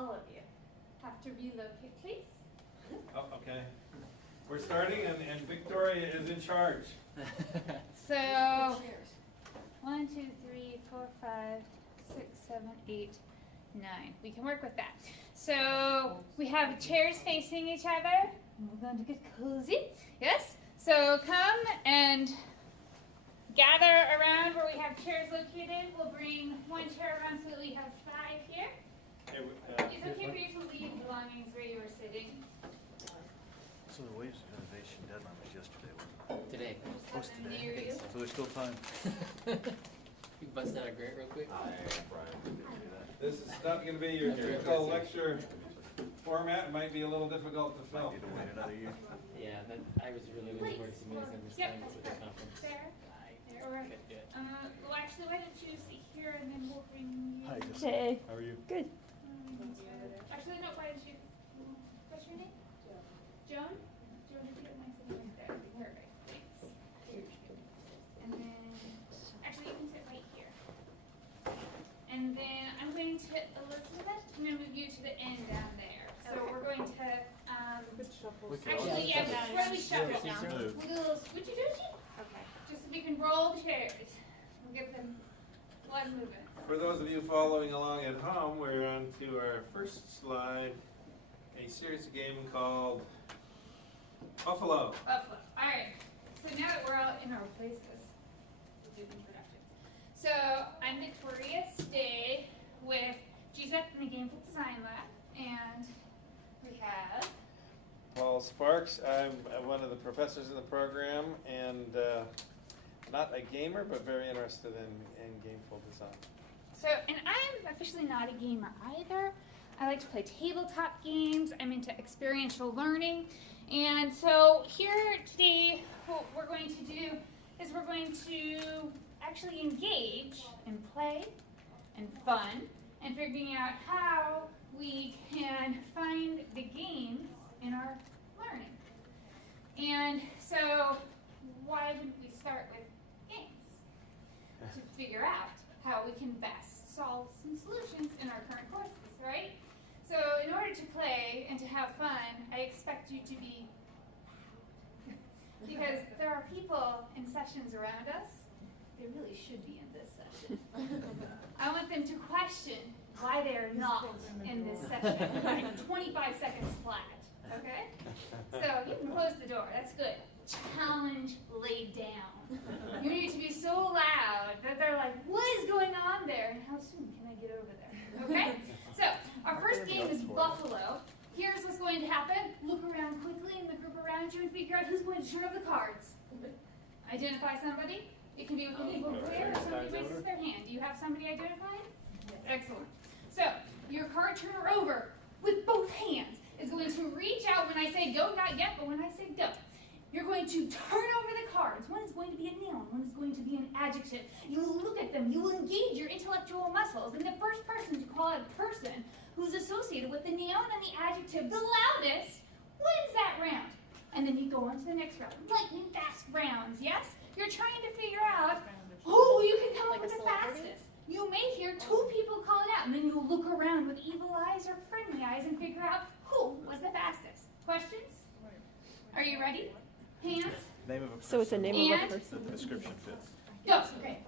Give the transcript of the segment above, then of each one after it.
all of you have to relocate, please. Oh, okay. We're starting, and Victoria is in charge. So, 1, 2, 3, 4, 5, 6, 7, 8, 9. We can work with that. So, we have chairs facing each other. We're going to get cozy. Yes? So, come and gather around where we have chairs located. We'll bring one chair around so that we have 5 here. It's okay for you to leave belongings where you were sitting. So the Waves Innovation deadline was yesterday, wasn't it? Today. Just let them near you. So there's still time. You can bust out a grant real quick. This is not going to be your typical lecture format. It might be a little difficult to fill. Need to wait another year. Yeah, I was really looking forward to some of these understandings with the conference. There. Or, Good. well, actually, why don't you sit here and then we'll bring you. Hi, Jessica. Hey. How are you? Good. Actually, no, why don't you, what's your name? Joan? Joan, if you don't mind sitting right there, perfect, thanks. And then, actually, you can sit right here. And then I'm going to, Elizabeth, I'm going to move you to the end down there. So we're going to, actually, yeah, where do we shuffle it now? We'll do a little switchy doochy? Okay, just so we can roll the chairs. We'll get them blood moving. For those of you following along at home, we're on to our first slide, a series game called Buffalo. Buffalo. All right. So now that we're all in our places, we'll do introductions. So I'm Victoria. Stay with GZEP in the Gameful Design Lab, and we have Paul Sparks. I'm one of the professors in the program, and not a gamer, but very interested in gameful design. so, and I'm officially not a gamer either. I like to play tabletop games. I'm into experiential learning, and so here today, what we're going to do is we're going to actually engage in play and fun and figuring out how we can find the games in our learning. And so why wouldn't we start with games to figure out how we can best solve some solutions in our current courses, right? So in order to play and to have fun, I expect you to be loud. Because there are people in sessions around us. They really should be in this session. I want them to question why they are not in this session. Like 25 seconds flat, okay? So you can close the door, that's good. Challenge laid down. You need to be so loud that they're like, what is going on there? And how soon can I get over there, okay? So our first game is Buffalo. Here's what's going to happen. Look around quickly in the group around you and figure out who's going to turn over the cards. Identify somebody. It can be with a people clear or somebody raises their hand. Do you have somebody identified? Yes. Excellent. So your card turner over with both hands is going to reach out when I say go, not yet, but when I say go. You're going to turn over the cards. One is going to be a noun, one is going to be an adjective. You will look at them, you will engage your intellectual muscles, and the first person to call out a person who's associated with the noun and the adjective the loudest wins that round. And then you go on to the next round. Lightning fast rounds, yes? You're trying to figure out who you can come up with the fastest. You may hear two people call it out, and then you'll look around with evil eyes or friendly eyes and figure out who was the fastest. Questions? Are you ready? Hands? Name of a person. So it's a name of a And- person. The description fits. Go. Okay.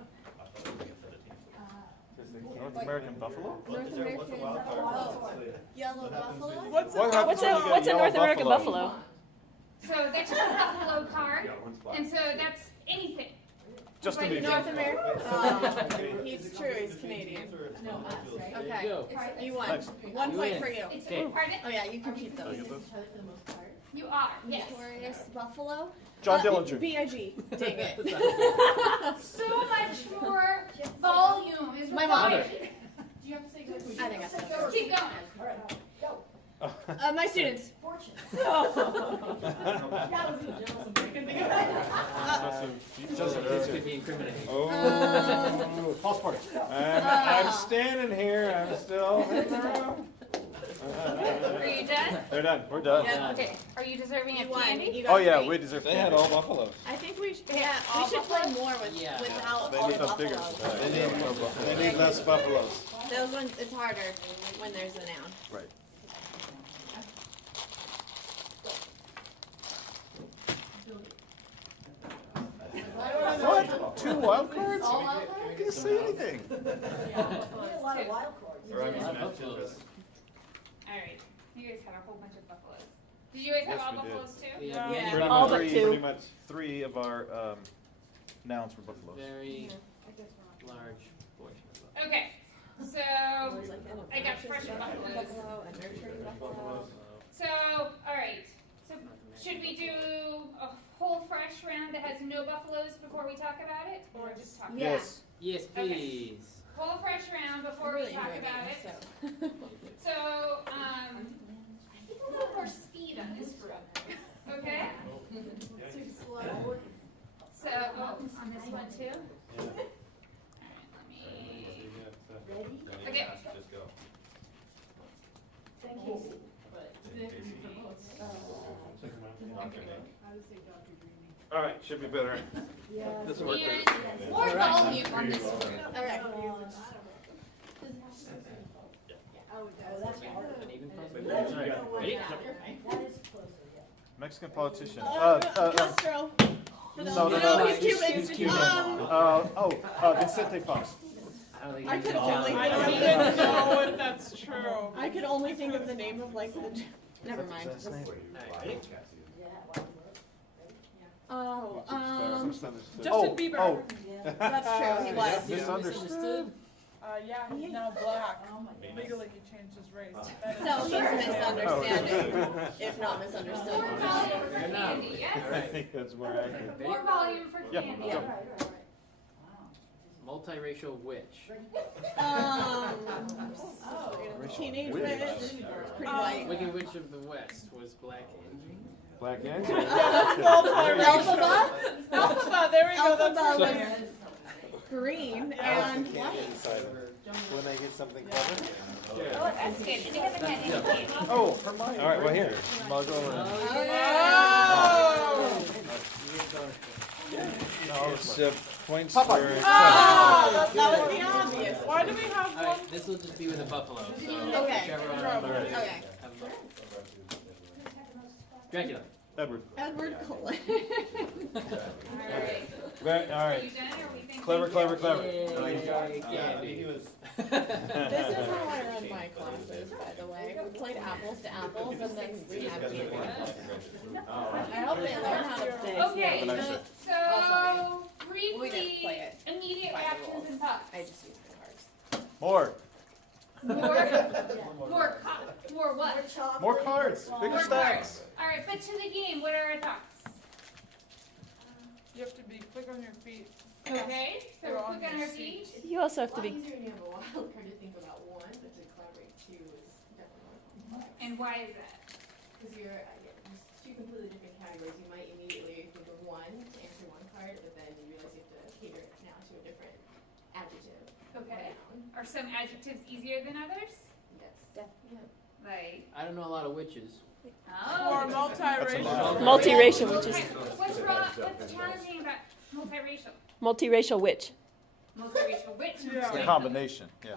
North American buffalo? North American Yellow buffalo? What's What happens when you get a yellow North American buffalo? So that's just a buffalo card, and so that's anything. Just to Like be North fair. American? He's true, he's Canadian. No, us, right? There Okay. you go. You won. Nice. 1 You point win. for you. It's Okay. pardon? Oh yeah, you can keep Can I those. get those? You are. Yes. Notorious buffalo? John Dillinger. B.I.G. Dang it. So much more volume is My mom. required. Do you have to say good? I think I said that. Keep going. My students. This could be incriminating. Oh, Paul Sparks. I'm standing here. I'm still. Are you done? They're done. We're done. Yeah. Okay. Are you deserving You of won. candy? You got Oh yeah, three. we deserve. They had all buffaloes. I think we should, Yeah, we should play more with Yeah. without They all need the some bigger. buffaloes. They need less buffaloes. Those ones, it's harder when there's a noun. Right. What? 2 wild cards? I didn't say anything. Alright, you guys have a whole bunch of buffaloes. Did you guys have Yes, all we did. buffaloes too? Yeah. Yeah. Pretty All much but three, two. pretty much. 3 of our nouns were buffaloes. Very large portion of it. Okay, so There's like an I got obnoxious fresh buffaloes. buffalo, a nurturing buffalo. So, alright, so should we do a whole fresh round that has no buffaloes before we talk about it? Or just talk about it? Yes. Yes, please. Whole fresh round before We're we really talk enjoying about it, it. so. So, I think a little more speed on this group, okay? So, on this one too? Alright, let me, okay. All right, should be better. This will work. And more volume on this one. Okay. An even puzzle. Ready? Mexican politician. Castro. No, he's Cuban. He's Cuban. Vicente Fox. I don't think I you could can only count. think I don't even know if that's true. I could only think of the name of like the. Never mind. Is that his name? Alright, ready? Oh, Justin Bieber. that's true. He was. Misunderstood. Yeah, he's now black. Legally, he changed his race. So he's misunderstanding, if not More misunderstood. volume for Candy, I yes? think that's more accurate. More volume for Yep, Candy. go. Multiracial witch. Teenage Witch. witch. Pretty white. Wicked Witch of the West was Black Angel. Black Angel. Alphaba? Alpha, there we go. That's Alphaba what was green That's and the candy inside. When I get something clever. Oh, that's good. And you have a candy cane. Oh, Hermione. All right, well here. It's points for. Oh, that was the obvious. Why do we have one? Alright, this will just be with a buffalo. So Okay. whichever one. Alright. Okay. Dracula. Edward. Edward Cullen. Alright. All Are right. you done or we think? Clever, clever, clever. Candy. This is how I run my classes, by the way. We played apples to apples and then we have candy. I hope they learn how to play. Okay, so We didn't play briefly, it immediate by the actions rules. and thoughts. I just used the cards. More. More what? More cards. Bigger More stacks. cards. All right, but to the game, what are our thoughts? You have to be quick on your feet. Okay, so You're we're on quick on your our feet. You also have to be. Easier when you have a wild card to think about one, but to collaborate two is definitely more complex. And why is that? Because you're just two completely different categories. You might immediately think of one to answer one card, but then you realize you have to cater it now to a different adjective. or Okay. noun. Are some adjectives easier than others? Yes. Like, I don't know a lot of witches. Or oh. multiracial. Multiracial, which is What's wrong, what's challenging about multiracial? multiracial witch. Multiracial, which? Yeah. The combination. Yeah.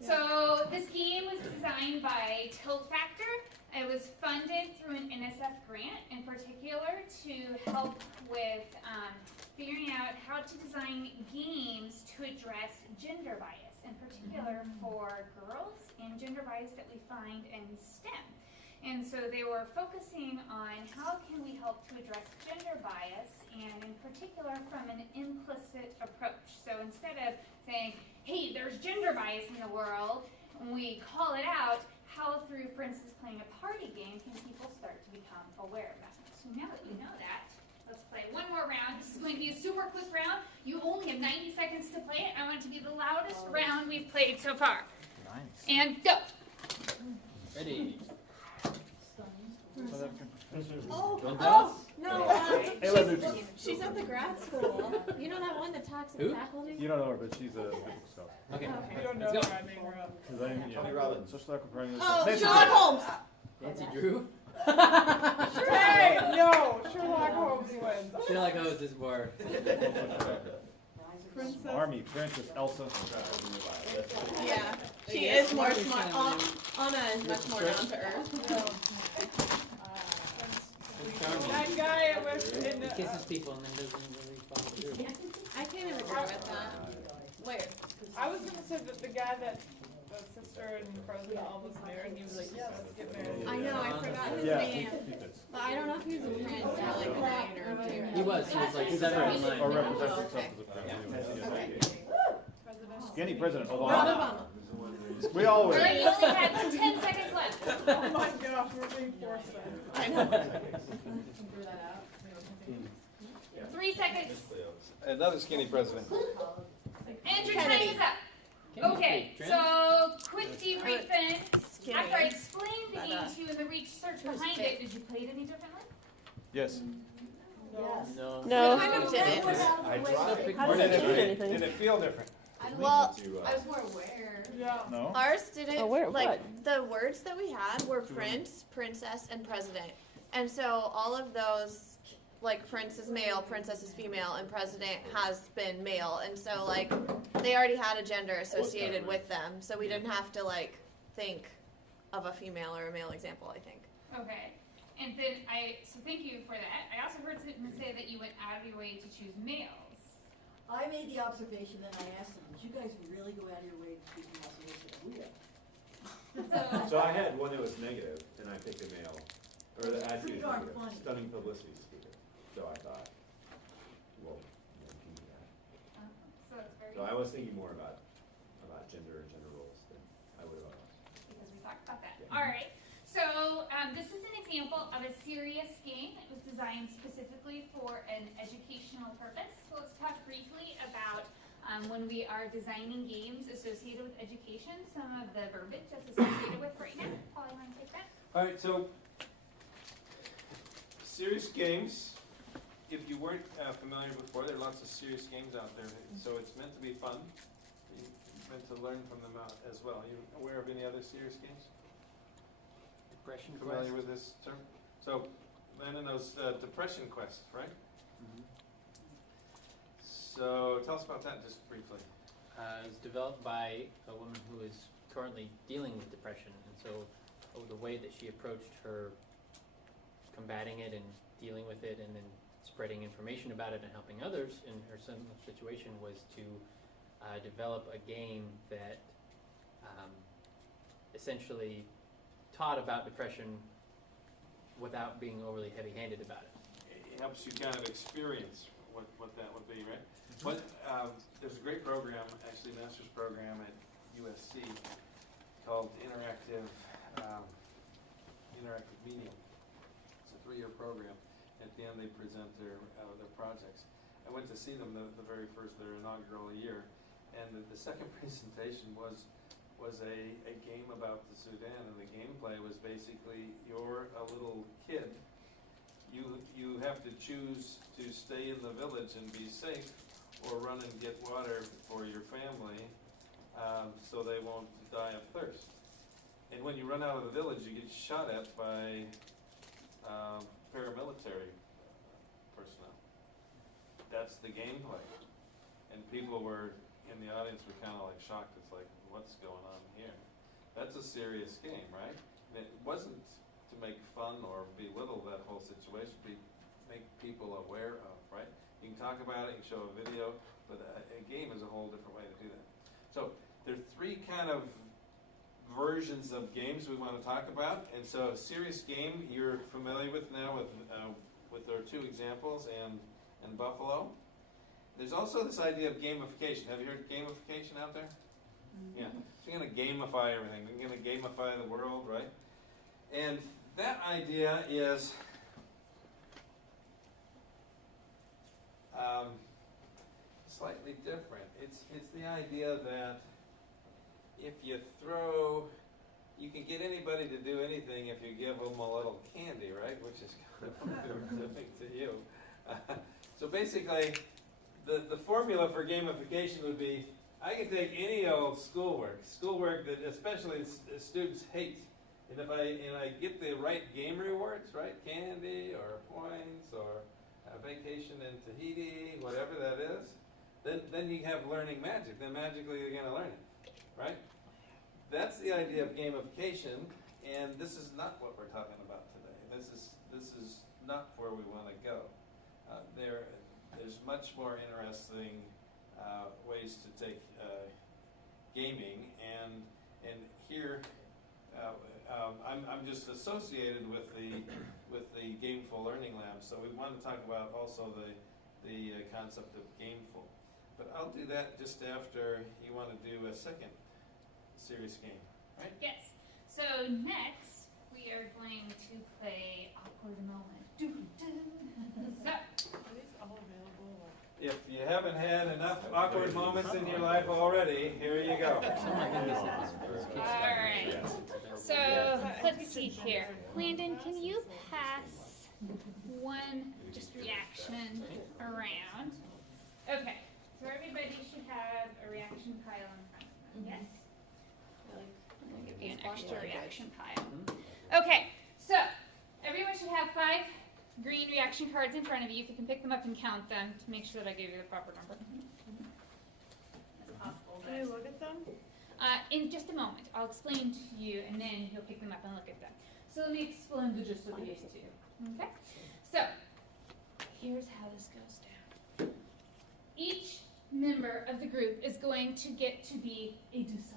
So this game was designed by Tilt Factor. It was funded through an NSF grant in particular to help with figuring out how to design games to address gender bias, in particular for girls and gender bias that we find in STEM. And so they were focusing on how can we help to address gender bias, and in particular from an implicit approach. So instead of saying, hey, there's gender bias in the world, when we call it out, how through, for instance, playing a party game can people start to become aware of that. So now that you know that, let's play one more round. This is going to be a super quick round. You only have 90 seconds to play it. I want it to be the loudest round we've played so far. Nice. And go. Ready. Oh, no, She's she's at the grad school. You know that one that talks Who? in faculty? You don't know her, but she's a biblical scholar. Okay. You don't know Let's her, go. I made her up. Tony Robbins. Social comparative. Oh, Nancy Sherlock Drew. Holmes. Nancy Drew. Hey, no, Sherlock Holmes wins. Sherlock Holmes is more. Princess. Army, Princess Elsa. Yeah, she is more smart. Anna is much more down to earth. That guy I was in He the, kisses people and then doesn't really follow through. I can't even agree with that. Where? I was gonna say that the guy that the sister and Frozen almost married, he was like, yeah, let's get married. I know, I forgot his Yeah. name. But I don't know if he was a prince or like a knight or two. He was like 7 in line. Or represents Oh, himself okay. as a Okay. President. skinny president. Barack Obama. Obama. We all All win. right, you only have 10 seconds left. Oh my gosh, we're being forced then. I know. Throw that out. 3 seconds. Another skinny president. And your time Kennedy. is up. Okay, so quick debrief then. After I explained the game to you and the research behind it, did you play it any differently? Yes. No. No. We kind of did it. I tried. How Or does did that change it, anything? did it feel different? Well, I was more aware. Yeah. No? ours didn't, Aware of like, what? the words that we had were prince, princess, and president. And so all of those, like, prince is male, princess is female, and president has been male. And so, like, they already had a gender associated with them. So we didn't have to, like, think of a female or a male example, I think. Okay. And then so thank you for that. I also heard someone say that you went out of your way to choose males. I made the observation and I asked them, did you guys really go out of your way to choose males? And they said, we did. So, So I had one that was negative, and I picked a male, or the ad Pretty was darn negative, funny. stunning publicity speaker. So I thought, well, keep that. so it's very So I was thinking more about gender and gender roles than I would have otherwise. because we talked about that. Yeah. All right. So this is an example of a serious game. It was designed specifically for an educational purpose. So let's talk briefly about when we are designing games associated with education, some of the verbiage that's associated with right now. Paul, you want to take that? All right, so serious games. If you weren't familiar before, there are lots of serious games out there. So it's meant to be fun. You're meant to learn from them out as well. You aware of any other serious games? Depression Familiar quest. with this term? So Landon knows Depression Quest, right? Mhm. So tell us about that just briefly. It was developed by a woman who is currently dealing with depression, and so the way that she approached her combating it and dealing with it and then spreading information about it and helping others in her similar situation was to develop a game that essentially taught about depression without being overly heavy-handed about it. It helps you kind of experience what that would be, right? What, there's a great program, actually a master's program at USC called Interactive Medium. It's a 3-year program. At the end, they present their projects. I went to see them the very first, their inaugural year, and the second presentation was a game about the Sudan, and the gameplay was basically you're a little kid. You have to choose to stay in the village and be safe, or run and get water for your family, so they won't die of thirst. And when you run out of the village, you get shot at by paramilitary personnel. That's the gameplay. And people were in the audience were kind of like shocked. It's like, what's going on here? That's a serious game, right? And it wasn't to make fun or belittle that whole situation, make people aware of, right? You can talk about it, you can show a video, but a game is a whole different way to do that. So there are 3 kind of versions of games we want to talk about, and so a serious game you're familiar with now with our 2 examples and Buffalo. There's also this idea of gamification. Have you heard of gamification out there? Yeah. So you're going to gamify everything. You're going to gamify the world, right? And that idea is slightly different. It's the idea that if you you can get anybody to do anything if you give them a little candy, right? Which is kind of what they're doing to you. So basically, the formula for gamification would be, I can take any old schoolwork that especially students hate, and if I get the right game rewards, right, candy or points or a vacation in Tahiti, whatever that is, then you have learning magic. Then magically you're gonna learn it, right? That's the idea of gamification, and this is not what we're talking about today. This is not where we want to go. There's much more interesting ways to take gaming, and here I'm just associated with the Gameful Learning Lab. So we want to talk about also the concept of Gameful, but I'll do that just after you want to do a second serious game, right? Yes. So next we are going to play Awkward Moment. So, Are these all available? If you haven't had enough awkward moments in your life already, here you go. all right. So let's see here. Landon, can you pass one just reaction around? Okay. So everybody should have a reaction pile in front of them. Yes. I'm gonna give you an extra reaction pile. Okay. So everyone should have 5 green reaction cards in front of you. If you can pick them up and count them to make sure that I give you the proper number. That's possible. Can we look at them? In just a moment, I'll explain to you, and then you'll pick them up and look at them. So let me explain the gist of these to you. Okay? So here's how this goes down. Each member of the group is going to get to be a decider.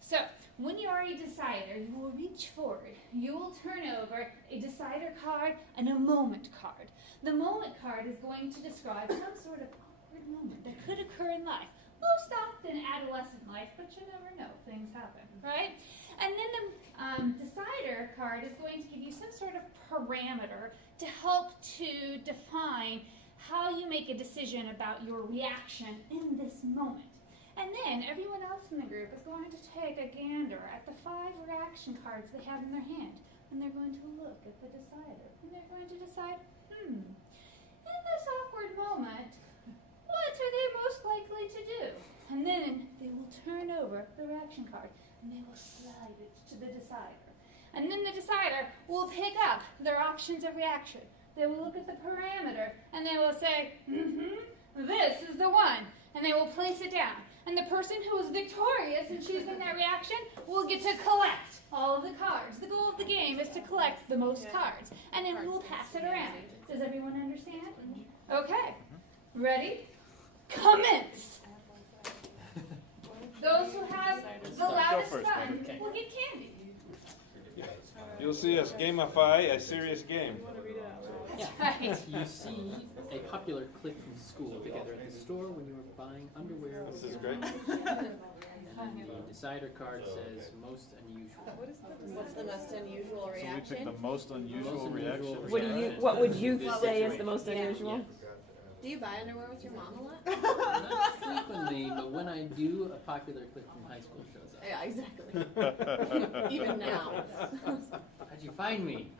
So when you are a decider, you will reach forward. You will turn over a decider card and a moment card. The moment card is going to describe some sort of awkward moment that could occur in life. Most often adolescent life, but you never know. Things happen, right? And then the decider card is going to give you some sort of parameter to help to define how you make a decision about your reaction in this moment. And then everyone else in the group is going to take a gander at the 5 reaction cards they have in their hand. And they're going to look at the decider. And they're going to decide, in this awkward moment, what are they most likely to do? And then they will turn over the reaction card and they will slide it to the decider. And then the decider will pick up their options of reaction. They will look at the parameter and they will say, this is the one. And they will place it down. And the person who is victorious in choosing that reaction will get to collect all of the cards. The goal of the game is to collect the most cards. And then we will pass it around. Does everyone understand? Okay. Ready? Commence! Those who have the loudest first, fun okay. will get candy. You'll see us gamify a serious game. You want to read it out loud? That's right. You see a popular clique from school together at the store when you were buying underwear. This is great. And the decider card says most unusual. What is the What's the most unusual So we reaction? pick the most unusual Most reaction. unusual What would you This say is situation. the most unusual? Do you buy underwear with your mom a lot? Not frequently, but when I do, a popular clique from high school shows up. Yeah, exactly. Even now. How'd you find me?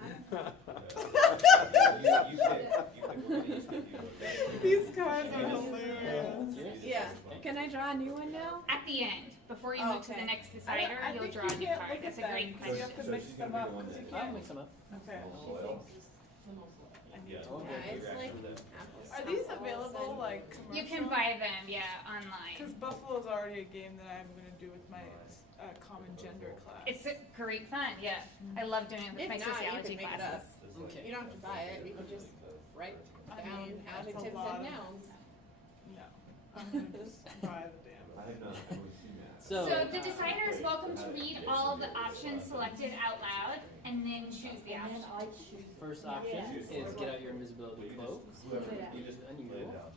These cards are hilarious. Yeah. Can I draw a new one now? At the end, before you move to the next decider, I you'll think draw you a new can't card. look at That's a them, great 'cause you question. have to mix them up. 'Cause you I'll can't. mix them up. Okay. Yeah, it's like apples. Are these apples, available and- like You can commercial? buy them, yeah, Because online. Buffalo's already a game that I'm going to do with my common gender class. It's a great fun, yeah. I love doing it with If my not, you sociology can make it up. classes. Okay. You don't have to buy it. You can just write I down mean, that's a adjectives lot and of- nouns. No. I'm going to just buy the damn thing. So the decider is welcome to read all the options selected out loud and then choose the option. First option is get out your invisibility cloak, whoever is unusual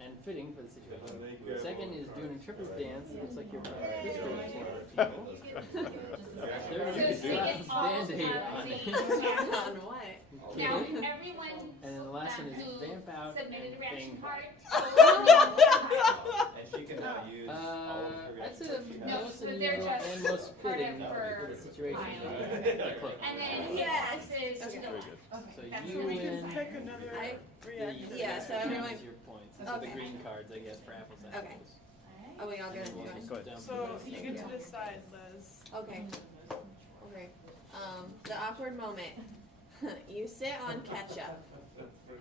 and fitting for the situation. Second is do an interpretive dance that looks like you're from history people. Third So is they get all Band-Aid on it. On what? Now, Okay. everyone And then the last one is who vamp out submitted a and reaction thing. card. And she can now use all of her I'd say reactions. the No, most but they're unusual just and most part fitting of her for the situation. file. The cloak. And then Yes. this is Okay. the Very left. good. So That's you the We win. can pick another I- reaction. Yeah, so everyone- Use your points. These are the Okay. green cards, I guess, for apples and Okay. apples. Oh, we all get And it. we'll just Go ahead. dump So the you rest. get to decide, Liz. Okay. Okay. The awkward moment. You sit on ketchup,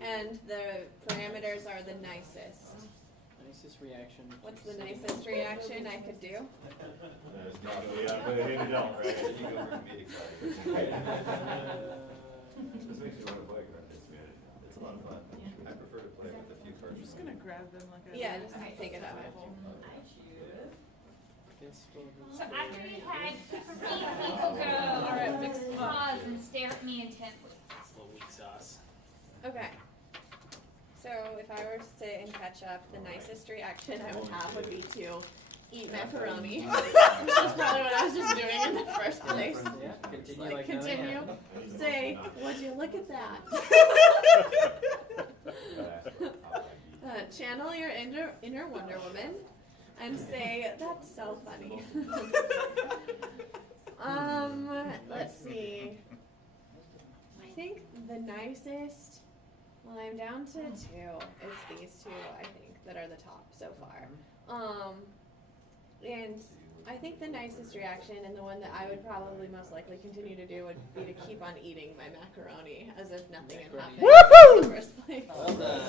and the parameters are the nicest. Nicest reaction. What's the nicest reaction I could do? Yeah, but hey, you don't, right? Then you go for comedic side. This makes me want to play Conductor. It's a lot of fun. I prefer to play with a few cards. I'm just gonna grab them like I. Yeah, just take it out. So after we had 3 people go, pause and stare at me intently. Slow weak sauce. Okay. So if I were to sit and catch up, the nicest reaction I would have would be to eat macaroni. Which is probably what I was just doing in the first place. Yeah, continue Like like nothing continue. happened. Say, would you look at that? Channel your inner Wonder Woman and say, that's so funny. Let's see. I think the nicest, well, I'm down to 2. It's these 2, I think, that are the top so far. And I think the nicest reaction, and the one that I would probably most likely continue to do, would be to keep on eating my macaroni as if nothing had happened in the first place. Well done.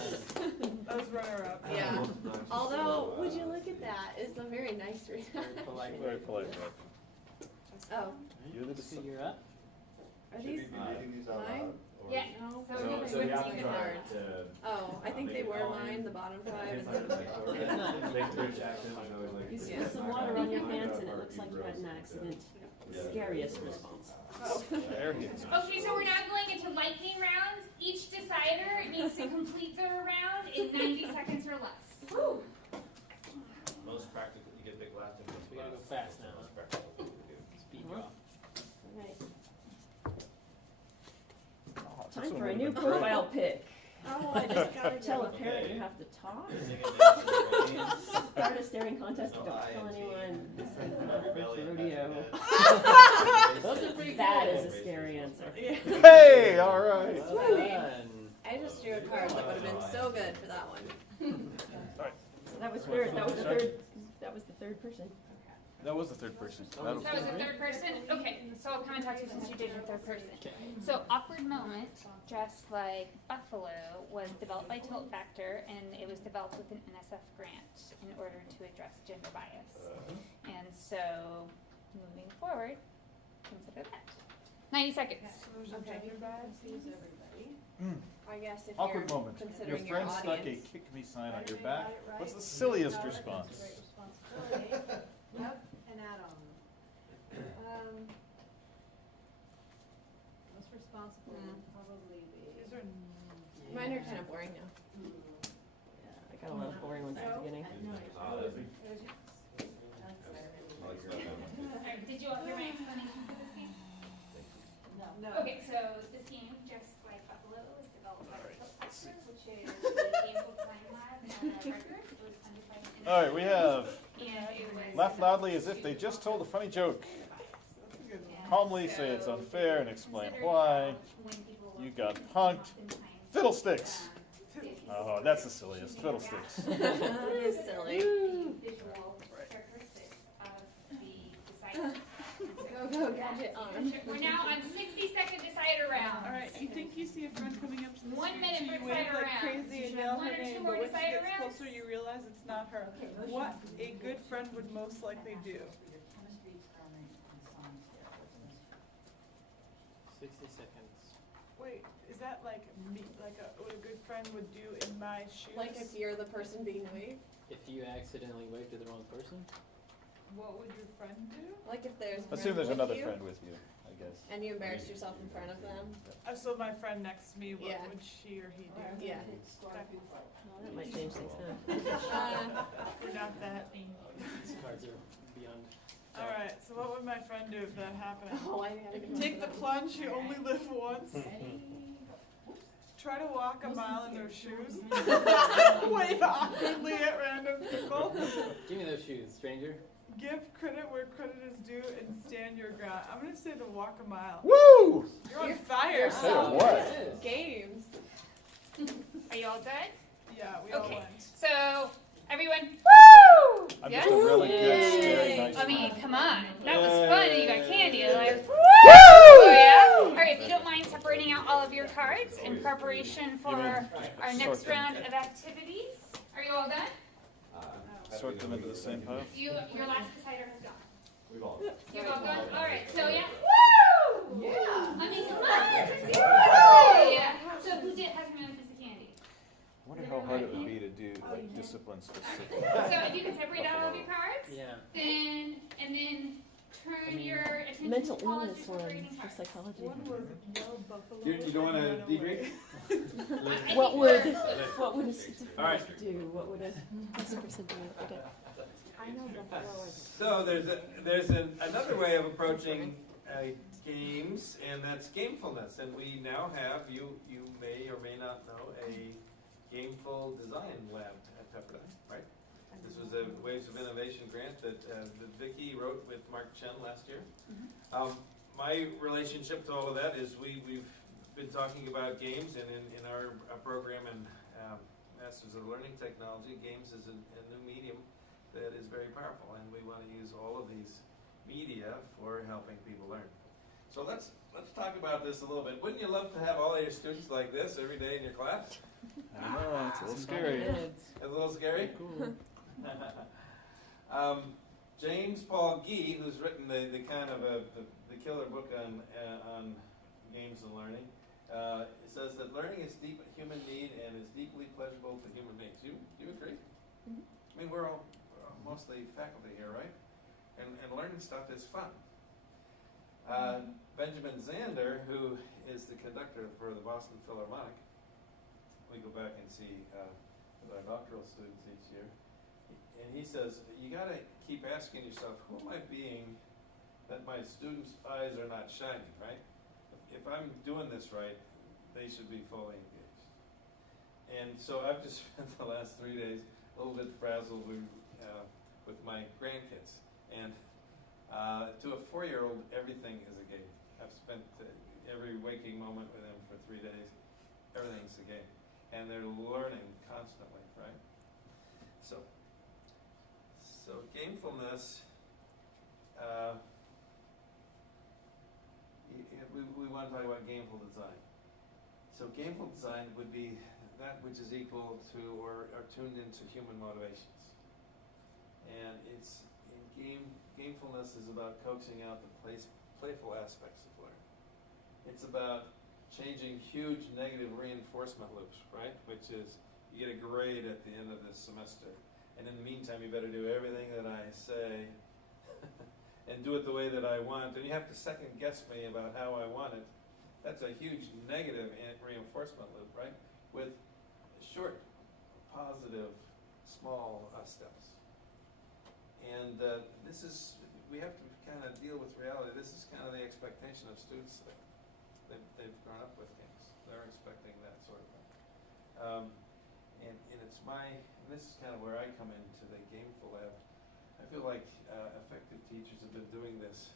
That was runner up. Yeah. Although, would you look at that? It's a very nice reaction. Very polite. Very polite. Oh, You're the So you're up. are these reading these out mine? loud? Or- Yeah. No. So you have to try cards. to. Oh, I think they were mine, the bottom 5. And then Make British accent, I know, like. You Yeah. spill some water on your hands and it looks like you had an accident. Scariest response. There he is. Okay, so we're now going into lightning rounds. Each decider needs to complete their round in 90 seconds or less. Most practical, you get pick last and We gotta go fast now. Most practical. Speed draw. Right. Oh, Time for a new profile pic. Oh, I just gotta Tell a go. parent you have to talk. Rodeo. Start a staring contest, but don't tell anyone. This is not a rodeo. Those are pretty That cool. is a scary answer. Hey, all right. Well done. I just drew a card that would have been so good for that one. So that was third. That was the third. That was the third person. That was the third person. That was the third person? Okay, so I'll come and talk to you since you did your third person. So Awkward Moment, just like Buffalo, was developed by Tilt Factor, and it was developed with an NSF grant in order to address gender bias. And so, moving forward, consider that. 90 seconds. Okay. I guess if Awkward you're moment. Your considering friend your stuck a audience. kick me sign on your back. What's the silliest response? Yep, an add-on. Most responsible would probably be. These are Mine are kind of boring now. I got a lot of boring ones at the beginning. Alright, did you all hear my explanation for this game? No. Okay, so this game, just like Buffalo, was developed by Tilt Factor, which is the Gameful design lab at Rutgers. It was funded by an All right, we have and it was laugh loudly as if they just told a funny joke. that's a good one. Calmly say it's unfair and explain why. You got punked. Fiddlesticks. Oh, that's the silliest. Fiddlesticks. That is silly. Visual characteristics of the decider. Go, gadget on. We're now on 60-second decider round. Alright, you think you see a friend coming up to the 1 minute street, for you wave decider like round. crazy and yell One her or two name, more but when she decider gets rounds? closer you realize it's not her. What a good friend would most likely do. Your chemistry experiment and science fair. 60 seconds. Wait, is that like me, like what a good friend would do in my shoes? Like if you're the person being waved. If you accidentally wave to the wrong person, What would your friend do? Like if there's a Assume friend there's with another you, friend with you, I guess. and you embarrassed yourself in front of them. So my friend next to me, what Yeah. would she or he do? Yeah. Well, that might change things, huh? We're not that mean. these cards are beyond. Alright, so what would my friend do if that happened? Oh, I had to Take the plunge, you only live once. Try to walk a mile in their shoes. Wave awkwardly at random people. Give me those shoes, stranger. Give credit where credit is due and stand your ground. I'm gonna say to walk a mile. Woo! You're on fire. Say what? games. Are you all good? Yeah, we all Okay. went. So, everyone, woo! I'm Yes? just a really good, scary, Yay. nice I mean, man. come on. That was fun, and you got candy. Like, Woo! oh, yeah? Alright, if you don't mind separating out all of your cards in preparation for our next round of activities. Are you all done? sort them into the same pile? Your last decider has gone. We've all. You've all gone? Alright, so yeah. Woo! Yeah. I mean, come on, it's seriously! So who has my own piece of candy? I wonder how hard it would be to do like discipline specific. So if you can separate out all of your cards, Yeah. then, and then turn your attention Mental to college illness before one reading for cards. psychology. One was yellow buffalo. You don't want to debrief? What would a schizophrenic All right. do? What would a this person do? Okay. I know buffalo is. So there's another way of approaching games, and that's gamefulness. And we now have, you may or may not know, a gameful design lab at Pepperdine, right? This was a Waves of Innovation grant that Vicki wrote with Mark Chen last year. My relationship to all of that is we've been talking about games, and in our program in Masters of Learning Technology, games is a new medium that is very powerful, and we want to use all of these media for helping people learn. So let's talk about this a little bit. Wouldn't you love to have all of your students like this every day in your class? I don't know, it's a little scary. It's a little scary? Cool. James Paul Gee, who's written the kind of the killer book on games and learning, says that learning is deep human need and is deeply pleasurable to human beings. Do you agree? Mhm. I mean, we're all mostly faculty here, right? And learning stuff is fun. Benjamin Zander, who is the conductor for the Boston Philharmonic, we go back and see with our doctoral students each year, and he says, you got to keep asking yourself, who am I being that my students' eyes are not shining, right? If I'm doing this right, they should be fully engaged. And so I've just spent the last 3 days a little bit frazzled with my grandkids. And to a 4-year-old, everything is a game. I've spent every waking moment with them for 3 days. Everything's a game. And they're learning constantly, right? So gamefulness, we want to talk about gameful design. So gameful design would be that which is equal to or tuned into human motivations. And gamefulness is about coaxing out the playful aspects of learning. It's about changing huge negative reinforcement loops, right? Which is, you get a grade at the end of this semester, and in the meantime you better do everything that I say and do it the way that I want, and you have to second guess me about how I want it. That's a huge negative reinforcement loop, right? With short, positive, small steps. And we have to kind of deal with reality. This is kind of the expectation of students today. They've grown up with games. They're expecting that sort of thing. And this is kind of where I come into the Gameful Lab. I feel like effective teachers have been doing this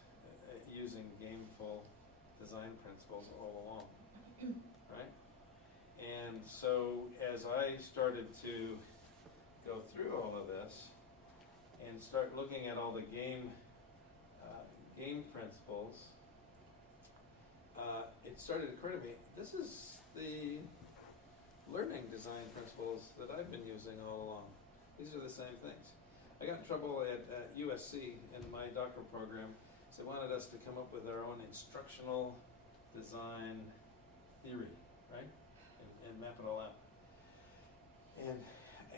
using gameful design principles all along, right? And so as I started to go through all of this and start looking at all the game principles, it started to occur to me, this is the learning design principles that I've been using all along. These are the same things. I got in trouble at USC in my doctoral program. So they wanted us to come up with our own instructional design theory, right? And map it all out. And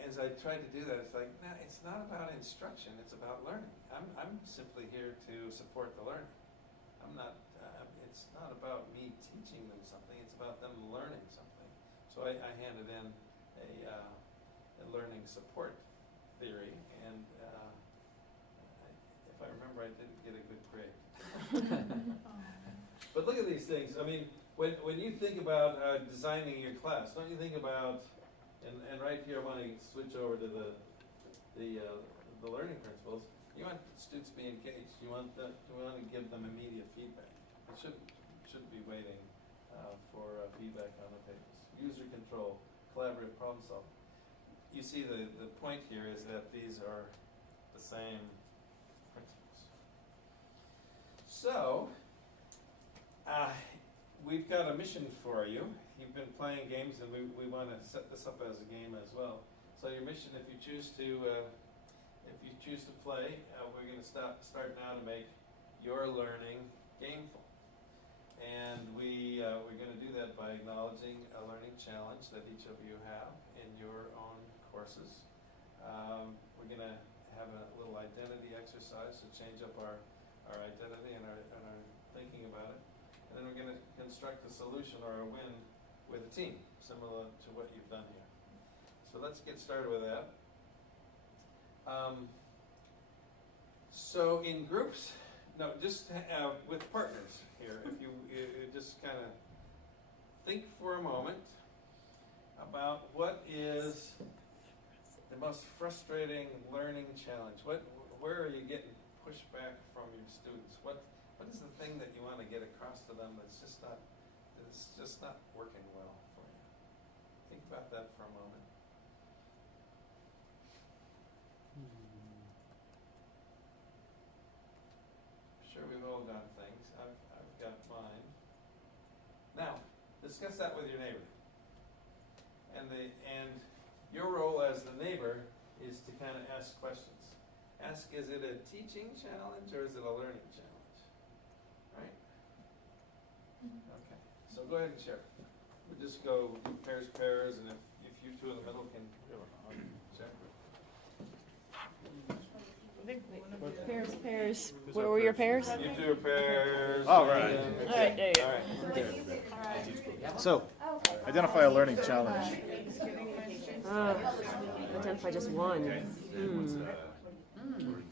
as I tried to do that, it's like, nah, it's not about instruction, it's about learning. I'm simply here to support the learning. It's not about me teaching them something, it's about them learning something. So I handed in a learning support theory, and if I remember, I didn't get a good grade. But look at these things. I mean, when you think about designing your class, don't you think about, and right here I want to switch over to the learning principles. You want students to be engaged. You want to give them immediate feedback. It shouldn't be waiting for feedback on the pages. User control, collaborative problem solving. You see the point here is that these are the same principles. So, we've got a mission for you. You've been playing games, and we want to set this up as a game as well. So your mission, if you choose to if you choose to play, we're going to start now to make your learning gameful. And we're going to do that by acknowledging a learning challenge that each of you have in your own courses. We're going to have a little identity exercise to change up our identity and our thinking about it. And then we're going to construct a solution or a win with a team, similar to what you've done here. So let's get started with that. So in groups, no, just with partners here, if you just kind of think for a moment about what is the most frustrating learning challenge. Where are you getting pushback from your students? What is the thing that you want to get across to them that's just not working well for you? Think about that for a moment. Sure, we've all got things. I've got mine. Now, discuss that with your neighbor. And your role as the neighbor is to kind of ask questions. Ask, is it a teaching challenge or is it a learning challenge? Right? Okay. So go ahead and share. We'll just go pairs, and if you two in the middle can share. I think one of the Pairs. Where were your pairs? You two are pairs. All right. All right, there you go. All right. So, identify a learning challenge. Identify just one.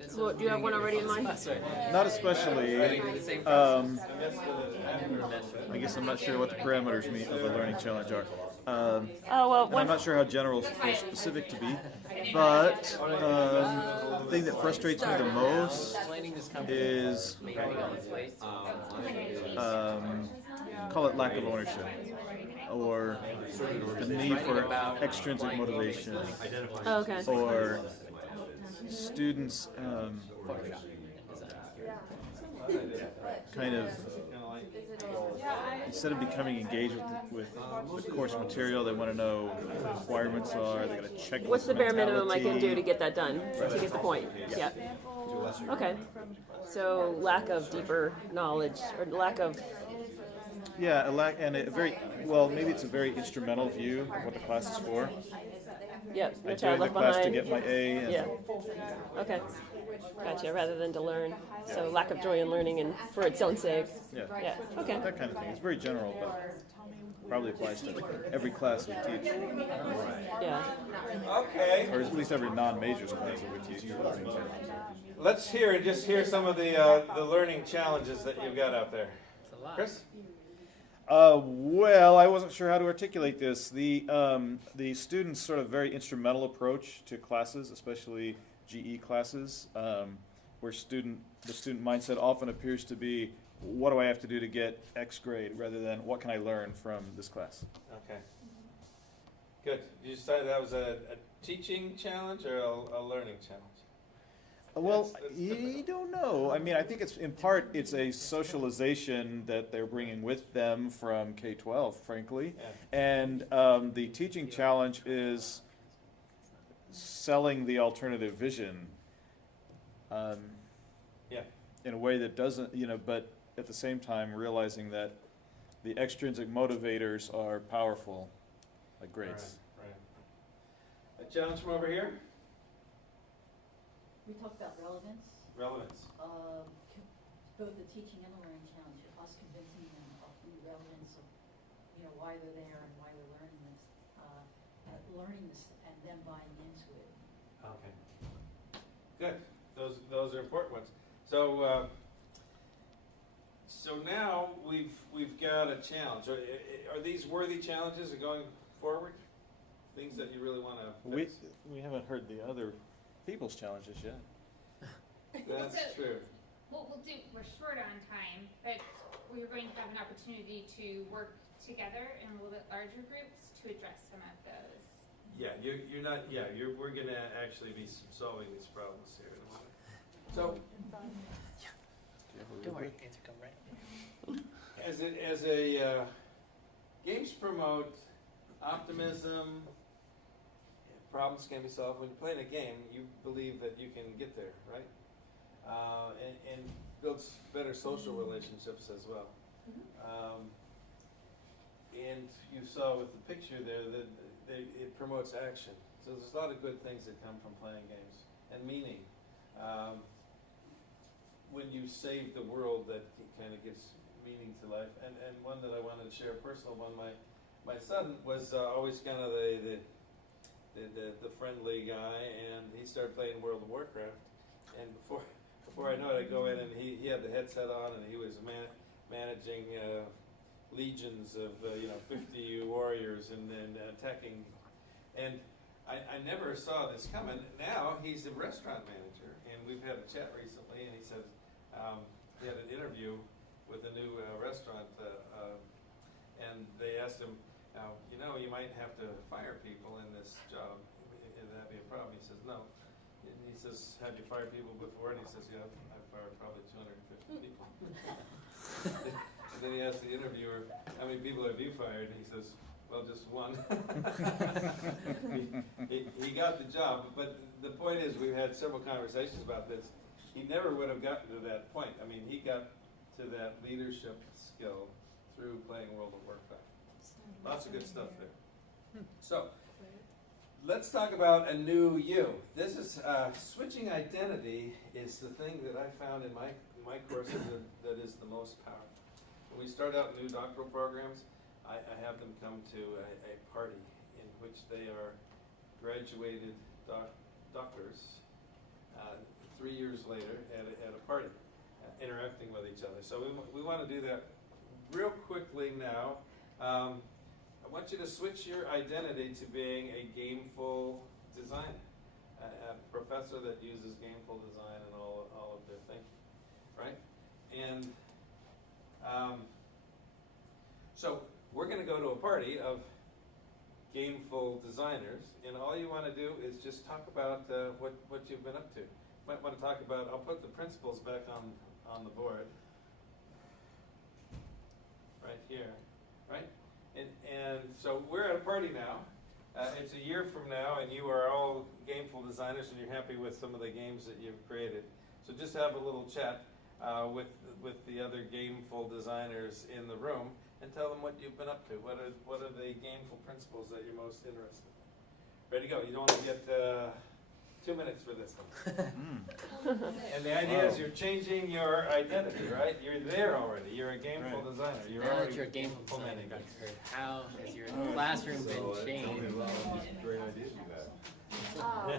So, do you have one already in mind? Not especially. I guess I'm not sure what the parameters mean of a learning challenge are. And I'm not sure how general or specific to be, but the thing that frustrates me the most is, call it lack of ownership, or the need for extrinsic motivation, or students kind of, instead of becoming engaged with the course material, they want to know what the requirements are. They got to check. What's the bare minimum I can do to get that done? To get the point? Yeah. Okay. So lack of deeper knowledge, or lack of. Yeah, maybe it's a very instrumental view of what the class is for. Yep. I joined the class to get my A. And yeah. Okay. Gotcha. Rather than to learn. So lack of joy in learning and for its own sake. Yeah. Yeah. Okay. That kind of thing. It's very general, but probably applies to every class we teach. Yeah. Okay. Or at least every non-majors class that we teach. Let's hear some of the learning challenges that you've got out there. Chris? Well, I wasn't sure how to articulate this. The students' sort of very instrumental approach to classes, especially GE classes, where the student mindset often appears to be, what do I have to do to get X grade, rather than what can I learn from this class? Okay. Good. Did you say that was a teaching challenge or a learning challenge? Well, you don't know. I mean, I think in part it's a socialization that they're bringing with them from K-12, frankly. Yeah. And the teaching challenge is selling the alternative vision in a way that doesn't, but at the same time realizing that the extrinsic motivators are powerful, like grades. Right. A challenge from over here? We talked about relevance. Relevance. Both the teaching and the learning challenge, us convincing them of the relevance of, why they're there and why they're learning this, and them buying into it. Okay. Good. Those are important ones. So so now we've got a challenge. Are these worthy challenges going forward? Things that you really want to fix? We haven't heard the other people's challenges yet. That's true. We're short on time, but we're going to have an opportunity to work together in a little bit larger groups to address some of those. Yeah, you're not. Yeah, we're going to actually be solving these problems here in a moment. So, Don't worry, answer come right. as a games promote optimism, problems can be solved. When you're playing a game, you believe that you can get there, right? And builds better social relationships as well. And you saw with the picture there that it promotes action. So there's a lot of good things that come from playing games. And meaning. When you save the world, that kind of gives meaning to life. And one that I wanted to share, a personal one, my son was always kind of the friendly guy, and he started playing World of Warcraft. And before I know it, I go in and he had the headset on, and he was managing legions of 50 warriors and attacking. And I never saw this coming. Now he's a restaurant manager, and we've had a chat recently, and he said he had an interview with a new restaurant, and they asked him, you might have to fire people in this job. Would that be a problem? He says, no. And he says, have you fired people before? And he says, yeah, I've fired probably 250 people. And then he asked the interviewer, how many people have you fired? And he says, well, just one. he got the job, but the point is, we've had several conversations about this. He never would have gotten to that point. I mean, he got to that leadership skill through playing World of Warcraft. Lots of good stuff there. So, let's talk about a new you. This is switching identity is the thing that I found in my courses that is the most powerful. When we start out new doctoral programs, I have them come to a party in which they are graduated doctors 3 years later at a party, interacting with each other. So we want to do that real quickly now. I want you to switch your identity to being a gameful designer, a professor that uses gameful design and all of their thinking, right? And so we're going to go to a party of gameful designers, and all you want to do is just talk about what you've been up to. You might want to talk about, I'll put the principles back on the board, right here, right? And so we're at a party now. It's a year from now, and you are all gameful designers, and you're happy with some of the games that you've created. So just have a little chat with the other gameful designers in the room, and tell them what you've been up to. What are the gameful principles that you're most interested in? Ready to go. You don't want to get 2 minutes for this one. And the idea is you're changing your identity, right? You're there already. You're a gameful designer. You're Now already that you're a gameful designer, implementing it. Doctor, how has your classroom been changed? Great idea to do that.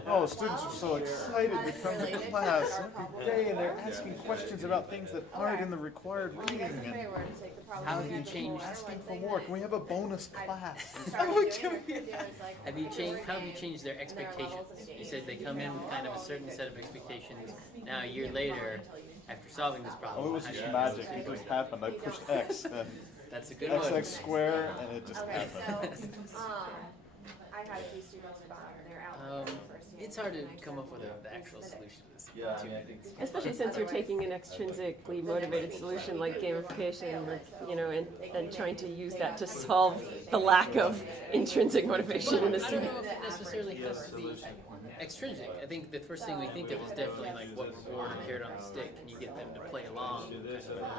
Oh, students are so excited to come to class every day, and they're asking questions about things that aren't in the required reading. And How have you changed? asking for more. Can we have a bonus class? How have you changed their expectations? You said they come in with kind of a certain set of expectations. Now a year later, after solving this problem, Oh, it was how just do you- magic. It just happened. I pushed X, and That's a good one. XX square, and it just Okay, happened. so, I had a few students bomb their outfit the first day. It's hard to come up with the actual solution to this. Yeah, Too I mean, I many think things. Especially since you're taking an extrinsically motivated solution like gamification, and trying to use that to solve the lack of intrinsic motivation in the I don't student. know if it necessarily has to be extrinsic. I think the first thing we think of is definitely like what reward or carrot on the stick. Can you get them to play along?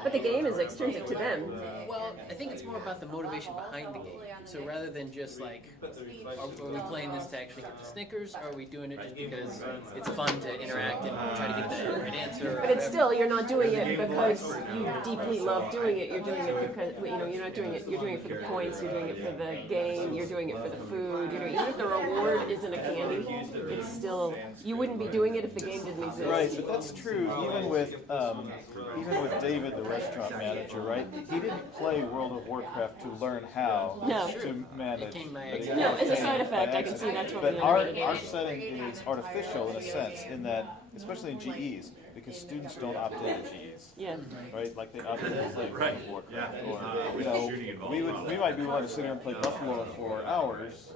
But the game is extrinsic to them. Well, I think it's more about the motivation behind the game. So rather than just like, are we playing this to actually get the Snickers, or are we doing it just because it's fun to interact and try to get the right answer? But it's still, you're not doing it because you deeply love doing it. You're doing it because, you're not doing it, you're doing it for the points, you're doing it for the game, you're doing it for the food, even if the reward isn't a candy, it's still, you wouldn't be doing it if the game didn't exist. Right, but that's true even with David, the restaurant manager, right? He didn't play World of Warcraft to learn how No. to manage. It came by but accident. No, as a side effect, I can see that's what But we our eliminated. setting is artificial in a sense, in that, especially in GEs, because students don't opt in at GEs. Yeah. Right, like they opt in to play World Right, of Warcraft, yeah. or we might be willing to sit here and play Buffalo for hours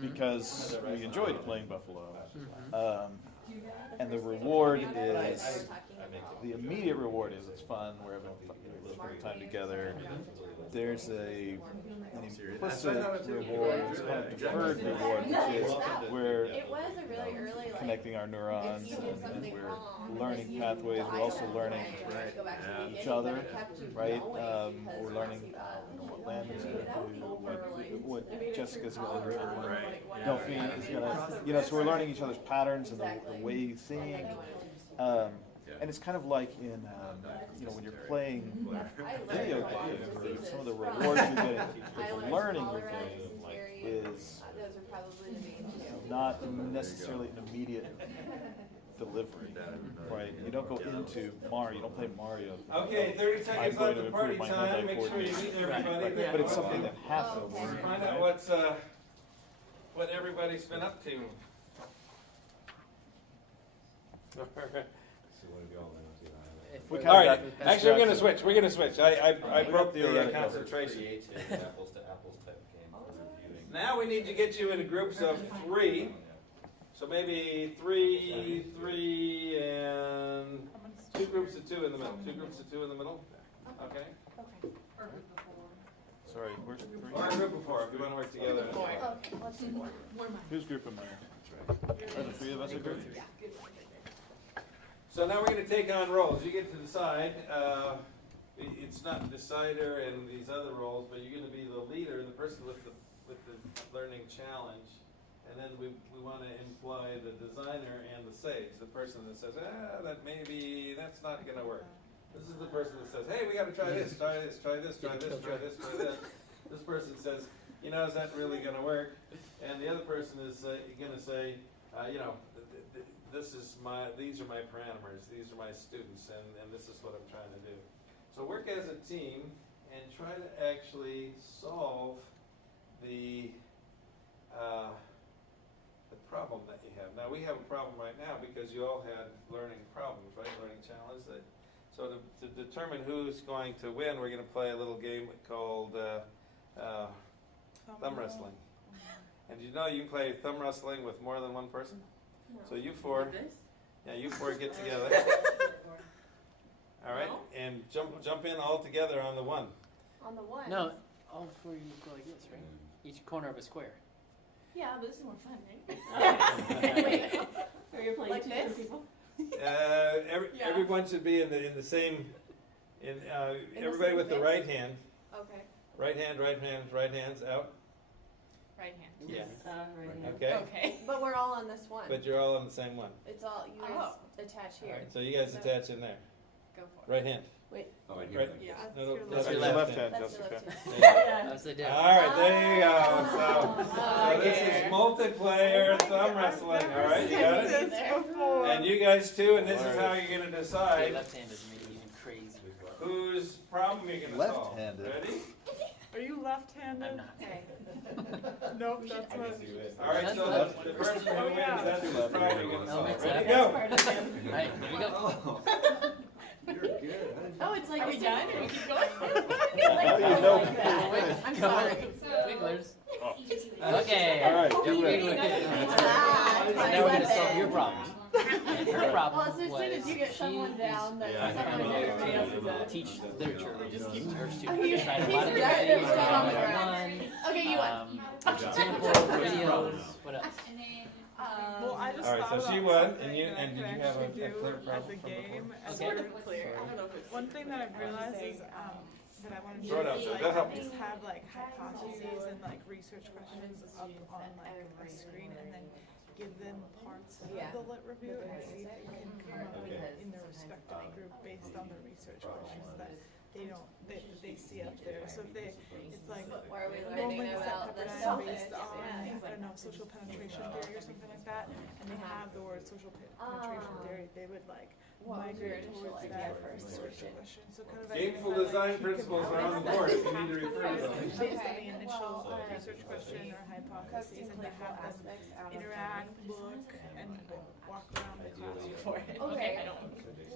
because we enjoyed playing Buffalo. And the reward is, the immediate reward is it's fun, we're having time together, there's an implicit reward, it's called a deferred reward, which is we're It was a really early, like, connecting our neurons if you did and something we're wrong, learning you pathways, we're also died learning and you had to go back to the each beginning, other, but it kept you right? going because We're learning what Landon's gonna do, what Jessica's gonna do, what Delphine is gonna, so we're learning each other's patterns and the way you think. And it's kind of like in, when you're playing video games, some of the rewards you're getting, the learning you're getting is those are probably the main two. not necessarily an immediate delivery, right? You don't go into Mario, you don't play Mario. Okay, 30 seconds I'm going left to of party improve my time. hand-eye Make sure you coordination. meet everybody. But it's something that happens. Find out what everybody's been up to. So what have you all been up to? We All kinda right, got actually, we're gonna distracted. switch. We're gonna switch. I broke the Theoretical. concentration. Create an apples to apples type game for reviewing. Now we need to get you into groups of 3. So maybe 3, and 2 groups of 2 in the middle. 2 groups of 2 in the middle. Okay. Sorry, where's Or a three? group of 4 if you want to work together. Okay, let's do more. Whose group am I in? Are the three of us a group? So now we're going to take on roles. You get to decide. It's not decider and these other roles, but you're going to be the leader, the person with the learning challenge. And then we want to employ the designer and the sage, the person that says, that's not going to work. This is the person that says, hey, we got to try this, try this, try this, try this, try this, try this. This person says, is that really going to work? And the other person is going to say, these are my parameters, these are my students, and this is what I'm trying to do. So work as a team and try to actually solve the problem that you have. Now we have a problem right now because you all had learning problems, right? Learning challenge. So to determine who's going to win, we're going to play a little game called thumb wrestling. And you can play thumb wrestling with more than one person? No. So you 4 get together. All right, and jump in all together on the 1. On the one. No, all 4 of you go like this, right? Each corner of a square. Yeah, but this is more fun, right? Wait, Are you playing like two this? people? Everyone should be in the same. Everybody same with the place? right hand. Okay. Right hands out. Right hand. Yes. Right. Okay. Okay. But we're all on this one. But you're all on the same one. It's all, you guys attach All here. right. So you guys attach in there. Go for it. Right hand. Oh, I Right. Yeah. No, That's that's your your left left hand. That's your left Jessica. hand. Yeah. That's the All difference. right. There you go. So this Okay. is multiplayer thumb wrestling. All right. You got it. Before. And you guys too. And this is how you're going to Your decide left hand is making you crazy. whose problem you're going to solve. Left-handed. Ready? Are you left-handed? I'm not. Okay. Nope, that's what. All right. So That's the person who wins, that's whose problem you're going to No, solve. it's Ready? left. Go. All right, here we go. You're good. Oh, it's like Are we done or we keep going? I'm sorry. Wigglers. Oh. Okay. All right, Jump get ready. in with it. Ah, So now we're gonna solve your problems. And her problem Well, so as soon as you get someone down, then someone everybody else is up. teach literature to her Oh, students. he's- Try to he's motivate right. things, He's try right. to one. Okay, you won. Example, videos, what else? And then Well, I just All right, thought so she about won, something and you- that and I did could you have a actually clear do problem as a from game, before? as Okay. sort of clear. One thing that I've realized is that I want to do Throw it out, is so like that'll help. just have like hypotheses and like research questions up on like a screen, and then give them parts of the lit review and see if they can come up with in their respective group based on the research questions that they see up there. So if it's like Why are we learning moments about at the Pepperdine selfish? based on I don't know, social penetration theory or something like that, and they have the word social penetration theory, they would like migrate towards that research question. So kind of Gameful identify, design like, principles are on the board if you need to refer to them. based on the initial research question or hypotheses, and to have them interact, look, and walk around the classroom. Okay.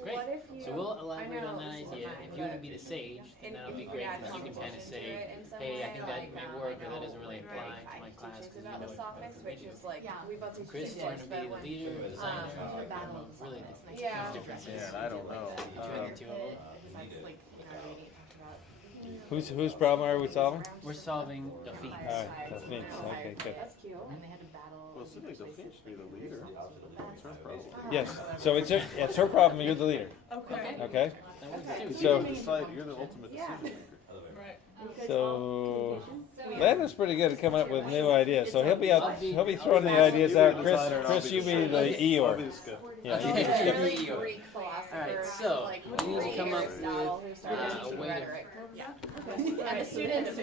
Great. What if you? So we'll elaborate on I know that this is idea. mine, If you want to but be the sage, then that'll be if great, add because you can kind of competition to say, it in some hey, I way, think that like, may I work, or that know, doesn't really apply to my class. teaches because about you this know office, what which we do. is like, we both teach Chris, the you're course, going to be but the when, leader, the designer, the battle and really the Yeah. difference is Yeah, and I don't know. between the two of them. Because that's like, you know, we talked about Whose problem are we solving? We're solving the feats. All right, the Finch. Okay, good. Well, assuming Delphine should be the leader. It's her problem. Yes. So it's her problem. You're the leader. Okay. Okay. That works too. So Decide, you're the ultimate decision maker. Right. so Landon's pretty good at coming up with new ideas. So he'll be throwing the ideas out. Chris, you be the Eeyore. Yeah. Okay. you be the skipper. Greek philosopher. Alright, so we need to come up with a way And the students,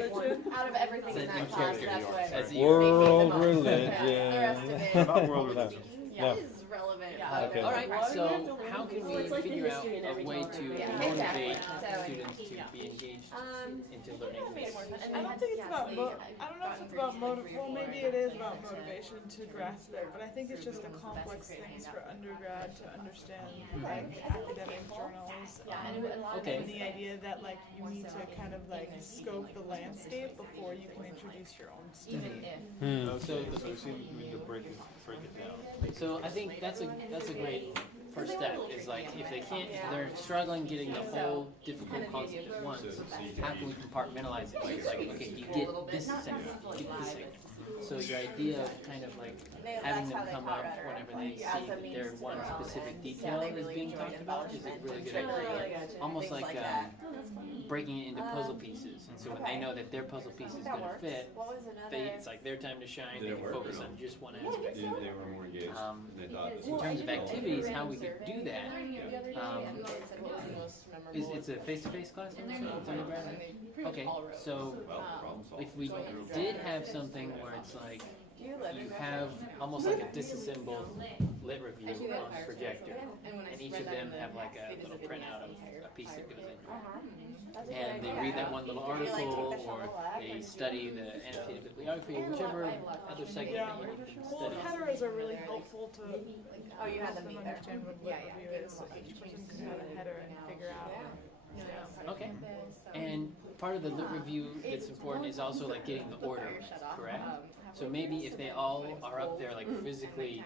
out of everything in that class, that's what as World the religion. rest of it Not world religion. No. is relevant. Okay. Alright, so how can we figure out a way to motivate students to be engaged into learning this? I don't think it's about I don't know if it's about well, maybe it is about motivation to grasp it, but I think it's just a complex things for undergrad to understand, like academic journals. Okay. And the idea that like you need to kind of like scope the landscape before you can introduce your own study. So we need to break it down. So I think that's a great first step is like if they're struggling getting the whole difficult concept at once, how can we compartmentalize it? It's like, okay, you get this segment, you get this segment. So your idea of kind of like having them come up whenever they see that their one specific detail is being talked about is a really good idea. Almost like breaking it into puzzle pieces. And so when they know that their puzzle piece is going to fit, it's like their time to shine. They can focus on just one aspect. They were more engaged. They thought this In was terms of activities, how we could do that, it's a face-to-face class? Okay, so problem solved. if we did have something where it's like you have almost like a disassembled lit review on a projector, and each of them have like a little printout of a piece that goes in, and they read that one little article, or they study the annotated bibliography, whichever other segment Yeah. that you can Well, study. headers are really helpful to You had them meet there. understand what lit review is, so each person can have a header and figure out. Okay, and part of the lit review that's important is also like getting the order correct. So maybe if they all are up there like physically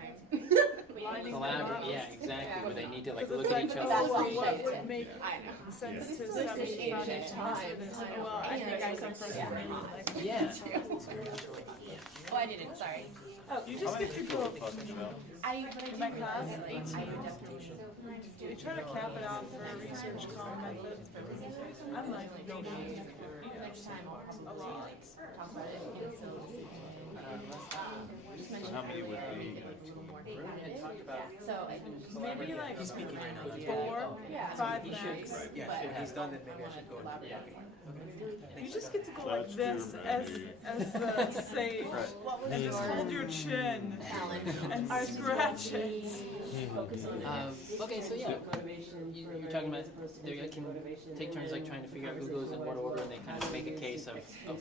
collaborate, yeah, exactly, where they need to like look at each other. That's what would make sense to establish foundation. Well, I think I come from Yeah. Oh, I didn't, sorry. You just get to go. I In my class, we try to cap it out for a research comm method. I'm like, maybe, a lot. So how many would be? Maybe like He's speaking right now. 4, 5 max. Right, yeah, if he's done, then maybe I should go and You just get to go like this as the sage, and just hold your chin and scratch it. Okay, so yeah, you're talking about they can take turns like trying to figure out who goes in what order, and they kind of make a case of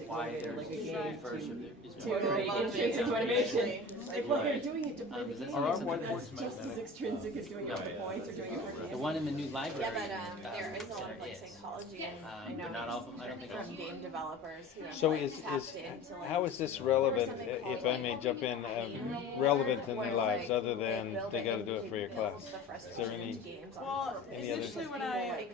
why they're first or is Intrinsic motivation. Well, they're doing it to play the Does that game, sound like so something that's just as extrinsic as doing it for points or doing it for The one in the new library. There is a lot of like psychology and but not all of them. I don't think. from game developers who have So like is tapped into like how is this relevant, if I may jump in, relevant in their lives other than they got to do it for your class? Is there any? Well, Any other- initially when I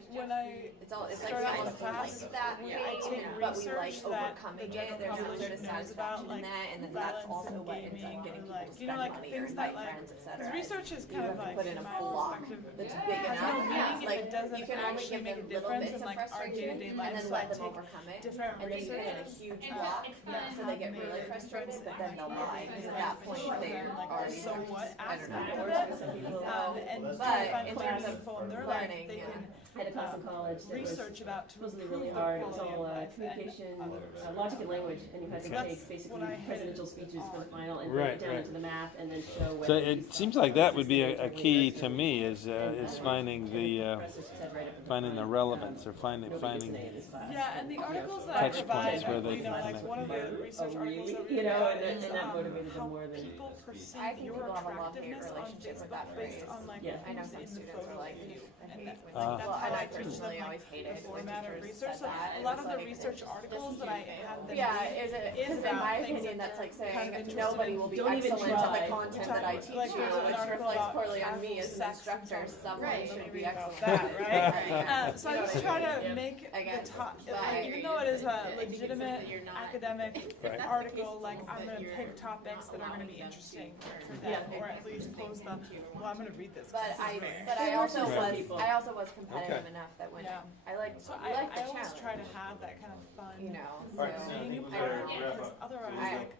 it's all it's start like out with class, that I way, take but we like research that overcoming the general it. There's some sort of population knows about, satisfaction in like that, and then that's violence also and what ends gaming, up getting or people like, to you know, spend like money or things that invite like, friends, etc. because research is kind of like, put in in a my block perspective, that's it big has enough. no meaning if Like it doesn't you can only actually give make a them little difference bits in of like our frustration, day-to-day and life, then so I let them take overcome it. different And then you get in a research huge It's block, fun. so they get really frustrated, but then they'll lie, because at that point they're like already so what I don't aspect know. of it, and But try to find in players terms of info in their life, learning, they yeah. can I had a class in college that was research about to supposedly improve really their hard. It was quality all of life. communication, logic and language, and you had to That's take basically what I hated presidential speeches for the final and Right, break it down right. into the math and then show So whether it seems like that would be a key to me is finding the relevance or finding Yeah, and the articles that I touch provide, points where they you can know, like connect. one of the research articles that we you know, provide and is that motivated them how more than people I perceive think your people have a love-hate attractiveness on relationship with that Facebook phrase. based on like Yeah. I know who's some in the students photo are like, with you. And hate that, when like, well, that's and how I I teach personally them always like hated the when format of teachers research. said So that. a It lot was of the like, research articles that I have them yeah, read is it? is Because in about my things opinion, that that's like they're kind saying of interested nobody in. will be Don't even excellent at try. the content that I teach Like, you, there's an which article reflects about poorly on me as sex instructor, and someone right. should be Read about excellent. that, right? So I You know just what try I to mean? make I the get top, it. But even though it is a I think it's legitimate that you're not- academic if that's the article, case, like it's I'm that gonna you're pick topics that are gonna be allowing them interesting to for learn. them, or at least close them. Well, I'm gonna read this. 'cause But this is I, rare. but I There were also some was, people. I also was competitive Okay. enough that when Yeah. I like, So I like the I always try to challenge, have that kind of fun. you know. All right, so I So think we I better don't know, wrap because up. otherwise, I- like,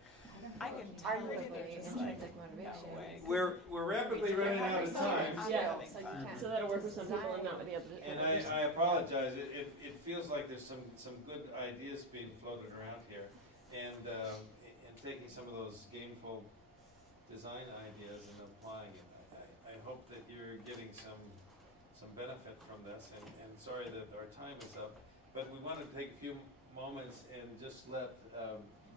I can tell that arguably they're just like, intrinsic no motivation. way. We're rapidly running out of time. Yeah. So you can't So that'll work for some people and not with the others. And I apologize, it feels like there's some good ideas being floated around here. And taking some of those gameful design ideas and applying it. I hope that you're getting some benefit from this, and sorry that our time is up. But we want to take a few moments and just let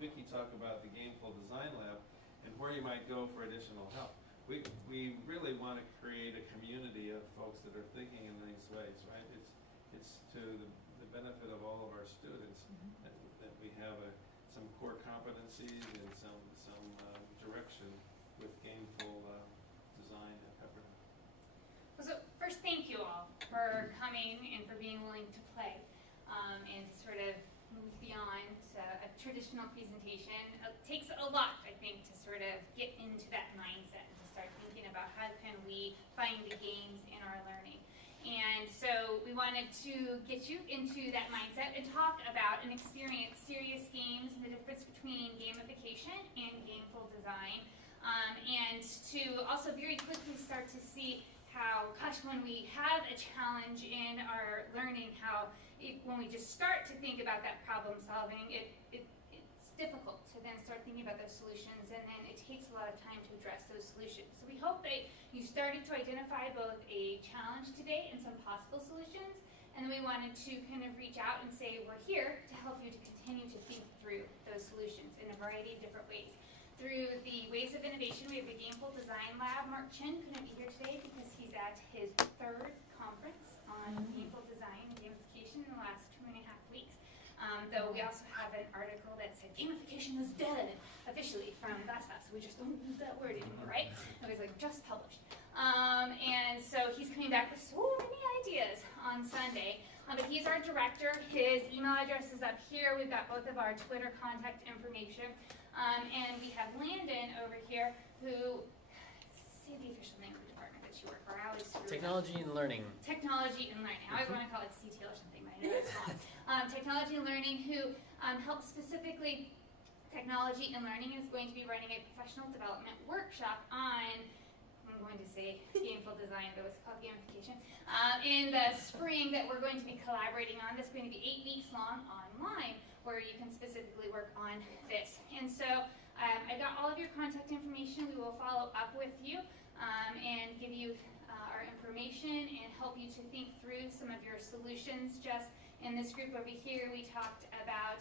Vicki talk about the Gameful Design Lab and where you might go for additional help. We really want to create a community of folks that are thinking in these ways, right? It's to the benefit of all of our students that we have some core competencies and some direction with gameful design at Pepperdine. So first, thank you all for coming and for being willing to play and to sort of move beyond a traditional presentation. It takes a lot, I think, to sort of get into that mindset and to start thinking about how can we find the games in our learning. And so we wanted to get you into that mindset and talk about and experience serious games and the difference between gamification and gameful design. And to also very quickly start to see how, gosh, when we have a challenge in our learning, when we just start to think about that problem solving, it's difficult to then start thinking about those solutions, and then it takes a lot of time to address those solutions. So we hope that you started to identify both a challenge today and some possible solutions, and then we wanted to kind of reach out and say we're here to help you to continue to think through those solutions in a variety of different ways. Through the Ways of Innovation, we have the Gameful Design Lab. Mark Chin couldn't be here today because he's at his third conference on gameful design and gamification in the last 2.5 weeks. Though we also have an article that said gamification is dead officially from VASTA, so we just don't use that word anymore, right? It was like just published. And so he's coming back with so many ideas on Sunday. But he's our director. His email address is up here. We've got both of our Twitter contact information. And we have Landon over here who, say the official name of the department that you work for. I always screw it up. Technology and learning. Technology and learning. I always want to call it CTL or something, but I know it's wrong. Technology and learning, who helps specifically technology and learning, is going to be running a professional development workshop on, I'm going to say gameful design, but it's called gamification, in the spring that we're going to be collaborating on. This is going to be 8 weeks long online, where you can specifically work on this. And so I got all of your contact information. We will follow up with you and give you our information and help you to think through some of your solutions. Just in this group over here, we talked about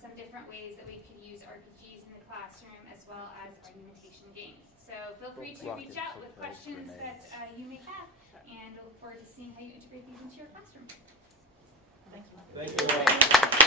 some different ways that we could use RPGs in the classroom as well as argumentation games. So feel free to reach out with questions that you may have, and I look forward to seeing how you integrate these into your classroom. Thank you. Thank you all.